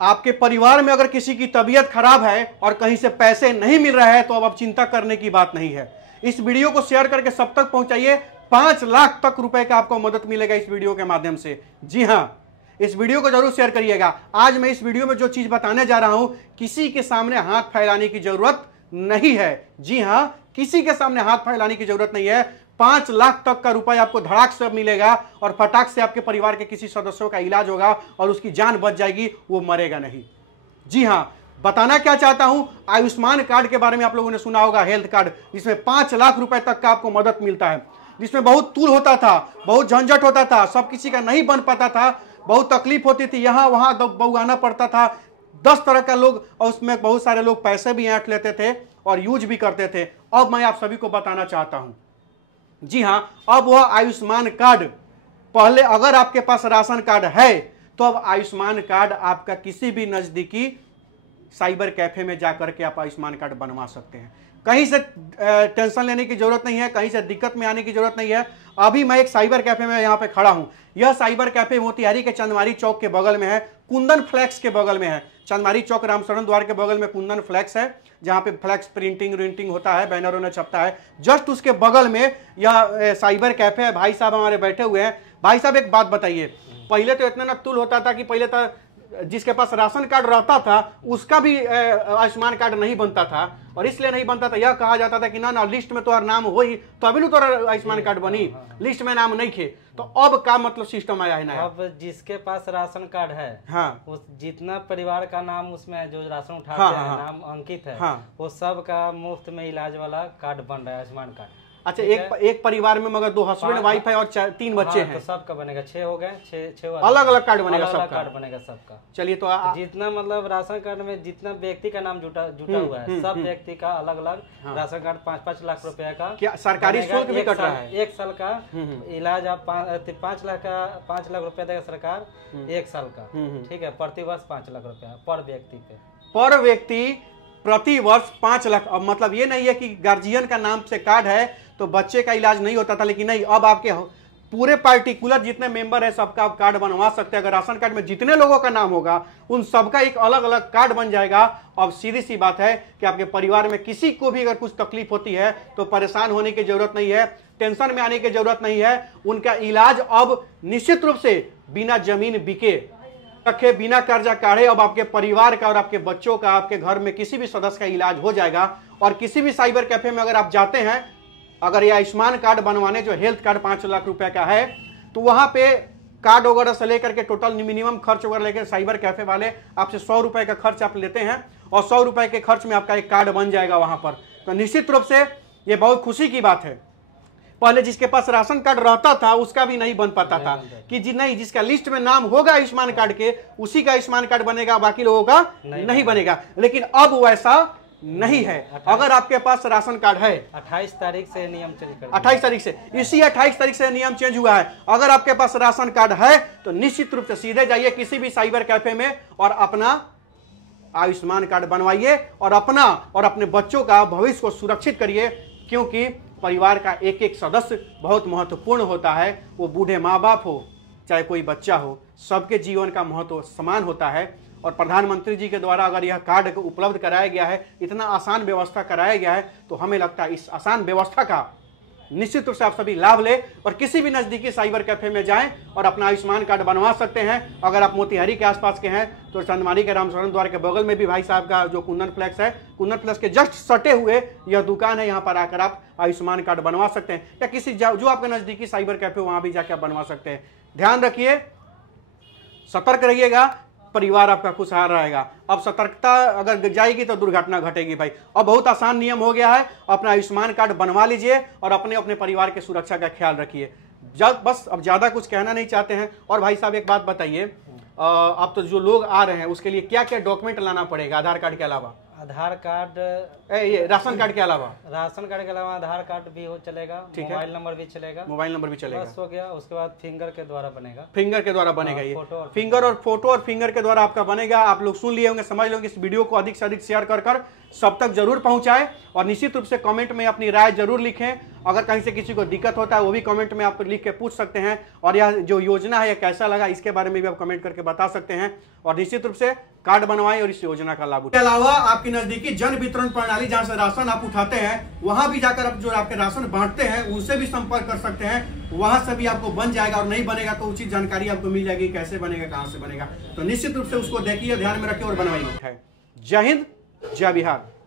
आपके परिवार में अगर किसी की तबीयत खराब है और कहीं से पैसे नहीं मिल रहे हैं तो अब चिंता करने की बात नहीं है। इस वीडियो को शेयर करके सब तक पहुंचाइए। 5 लाख तक रुपए का आपको मदद मिलेगा इस वीडियो के माध्यम से। जी हां, इस वीडियो को जरूर शेयर करिएगा। आज मैं इस वीडियो में जो चीज बताने जा रहा हूं, किसी के सामने हाथ फैलाने की जरूरत नहीं है। जी हां, किसी के सामने हाथ फैलाने की जरूरत नहीं है। 5 लाख तक का रुपया आपको धड़ाक से मिलेगा और फटाक से आपके परिवार के किसी सदस्यों का इलाज होगा और उसकी जान बच जाएगी, वो मरेगा नहीं। जी हां, बताना क्या चाहता हूं, आयुष्मान कार्ड के बारे में आप लोगों ने सुना होगा, हेल्थ कार्ड, जिसमें 5 लाख रुपए तक का आपको मदद मिलता है, जिसमें बहुत तूल होता था, बहुत झंझट होता था, सब किसी का नहीं बन पाता था, बहुत तकलीफ होती थी, यहां वहां बउगाना पड़ता था, 10 तरह का लोग, और उसमें बहुत सारे लोग पैसे भी ऐंठ लेते थे और यूज भी करते थे। अब मैं आप सभी को बताना चाहता हूं, जी हां, अब वह आयुष्मान कार्ड, पहले अगर आपके पास राशन कार्ड है तो अब आयुष्मान कार्ड आपका किसी भी नजदीकी साइबर कैफे में जाकर के आप आयुष्मान कार्ड बनवा सकते हैं। कहीं से टेंशन लेने की जरूरत नहीं है, कहीं से दिक्कत में आने की जरूरत नहीं है। अभी मैं एक साइबर कैफे में यहाँ पे खड़ा हूं। यह साइबर कैफे मोतिहारी के चंदमारी चौक के बगल में है, कुंदन फ्लैक्स के बगल में है। चंदमारी चौक रामशरण द्वार के बगल में कुंदन फ्लैक्स है, जहां पे फ्लैक्स प्रिंटिंग होता है, बैनरों में छपता है। जस्ट उसके बगल में यह साइबर कैफे है। भाई साहब हमारे बैठे हुए हैं। भाई साहब एक बात बताइए, पहले तो इतना न तुल होता था कि पहले तो जिसके पास राशन कार्ड रहता था उसका भी आयुष्मान कार्ड नहीं बनता था, और इसलिए नहीं बनता था, यह कहा जाता था कि ना लिस्ट में तुम्हारा नाम हो ही तो अभी तो आयुष्मान कार्ड बनी, लिस्ट में नाम नहीं थे। तो अब का मतलब सिस्टम आया है ना, अब जिसके पास राशन कार्ड है, हाँ, उस जितना परिवार का नाम उसमें जो राशन उठाते हैं, हाँ, नाम अंकित है, हाँ, वो सब का मुफ्त में इलाज वाला कार्ड बन रहा है, आयुष्मान कार्ड। अच्छा, एक परिवार में मगर 2 हस्बैंड वाइफ है और 3 बच्चे हैं, तो सबका बनेगा, 6 हो गए, 6 अलग अलग कार्ड बनेगा, सबका कार्ड बनेगा सबका। चलिए, तो जितना मतलब राशन कार्ड में जितना व्यक्ति का नाम जुटा हुआ है, सब व्यक्ति का अलग अलग राशन कार्ड 5-5 लाख रुपए का, क्या सरकारी शुल्क भी कट रहा है? 1 साल का इलाज आप 5 लाख रुपए देगा सरकार, 1 साल का, ठीक है, प्रति वर्ष 5 लाख रुपया पर व्यक्ति पे, पर व्यक्ति प्रति वर्ष 5 लाख। अब मतलब ये नहीं है कि गार्जियन का नाम से कार्ड है तो बच्चे का इलाज नहीं होता था, लेकिन नहीं, अब आपके पूरे पार्टिकुलर जितने मेंबर है सबका आप कार्ड बनवा सकते हैं। अगर राशन कार्ड में जितने लोगों का नाम होगा उन सबका एक अलग अलग कार्ड बन जाएगा। अब सीधी सी बात है कि आपके परिवार में किसी को भी अगर कुछ तकलीफ होती है तो परेशान होने की जरूरत नहीं है, टेंशन में आने की जरूरत नहीं है। उनका इलाज अब निश्चित रूप से बिना जमीन बिके रखे, बिना कर्जा काढ़े, अब आपके परिवार का और आपके बच्चों का, आपके घर में किसी भी सदस्य का इलाज हो जाएगा। और किसी भी साइबर कैफे में अगर आप जाते हैं, अगर ये आयुष्मान कार्ड बनवाने, जो हेल्थ कार्ड 5 लाख रुपए का है, तो वहां पे कार्ड वगैरह से लेकर के टोटल मिनिमम खर्च वगैरह लेकर साइबर कैफे वाले आपसे 100 रुपए का खर्च आप लेते हैं और 100 रुपए के खर्च में आपका एक कार्ड बन जाएगा वहां पर। तो निश्चित रूप से ये बहुत खुशी की बात है। पहले जिसके पास राशन कार्ड रहता था उसका भी नहीं बन पाता था कि नहीं, जिसका लिस्ट में नाम होगा आयुष्मान कार्ड के उसी का आयुष्मान कार्ड बनेगा, बाकी लोगों का नहीं बनेगा। लेकिन अब वैसा नहीं है। अगर आपके पास राशन कार्ड है, 28 तारीख से नियम चेंज कर, 28 तारीख से, इसी 28 तारीख से नियम चेंज हुआ है। अगर आपके पास राशन कार्ड है तो निश्चित रूप से सीधे जाइए किसी भी साइबर कैफे में और अपना आयुष्मान कार्ड बनवाइए और अपना और अपने बच्चों का भविष्य को सुरक्षित करिए, क्योंकि परिवार का एक एक सदस्य बहुत महत्वपूर्ण होता है। वो बूढ़े माँ बाप हो चाहे कोई बच्चा हो, सबके जीवन का महत्व समान होता है। और प्रधानमंत्री जी के द्वारा अगर यह कार्ड उपलब्ध कराया गया है, इतना आसान व्यवस्था कराया गया है, तो हमें लगता है इस आसान व्यवस्था का निश्चित रूप से आप सभी लाभ लें और किसी भी नजदीकी साइबर कैफे में जाएं और अपना आयुष्मान कार्ड बनवा सकते हैं। अगर आप मोतिहारी के आसपास के हैं तो चंदमारी के रामशरण द्वार के बगल में भी भाई साहब का जो कुंदन फ्लैक्स है, कुंदन फ्लैक्स के जस्ट सटे हुए यह दुकान है, यहाँ पर आकर आप आयुष्मान कार्ड बनवा सकते हैं, या किसी जो आपके नजदीकी साइबर कैफे वहां भी जाकर बनवा सकते हैं। ध्यान रखिए, सतर्क रहिएगा, परिवार आपका खुशहाल रहेगा। अब सतर्कता अगर जाएगी तो दुर्घटना घटेगी भाई। अब बहुत आसान नियम हो गया है, अपना आयुष्मान कार्ड बनवा लीजिए और अपने अपने परिवार के सुरक्षा का ख्याल रखिए। जब बस अब ज्यादा कुछ कहना नहीं चाहते हैं। और भाई साहब एक बात बताइए, अब तो जो लोग आ रहे हैं उसके लिए क्या क्या डॉक्यूमेंट लाना पड़ेगा आधार कार्ड के अलावा? आधार कार्ड, ये राशन कार्ड के अलावा, राशन कार्ड के अलावा आधार कार्ड भी हो चलेगा, मोबाइल नंबर भी चलेगा, मोबाइल नंबर भी चलेगा, बस हो गया। उसके बाद फिंगर के द्वारा बनेगा, फिंगर के द्वारा बनेगा, ये फोटो और फिंगर के द्वारा आपका बनेगा। आप लोग सुन लिए होंगे, समझ लोगे। इस वीडियो को अधिक से अधिक शेयर कर सब तक जरूर पहुंचाएं और निश्चित रूप से कमेंट में अपनी राय जरूर लिखें। अगर कहीं से किसी को दिक्कत होता है वो भी कमेंट में आप लिख के पूछ सकते हैं, और यह जो योजना है यह कैसा लगा इसके बारे में भी आप कमेंट करके बता सकते हैं। और निश्चित रूप से कार्ड बनवाएं और इस योजना का लाभ उठाएं। इसके अलावा आपकी नजदीकी जन वितरण प्रणाली जहां से राशन आप उठाते हैं वहां भी जाकर आप जो आपके राशन बांटते हैं उनसे भी संपर्क कर सकते हैं, वहां से भी आपको बन जाएगा। और नहीं बनेगा तो उचित जानकारी आपको मिल जाएगी कैसे बनेगा, कहां से बनेगा। तो निश्चित रूप से उसको देखिए, ध्यान में रखिए और बनवाइए। जय हिंद, जय बिहार।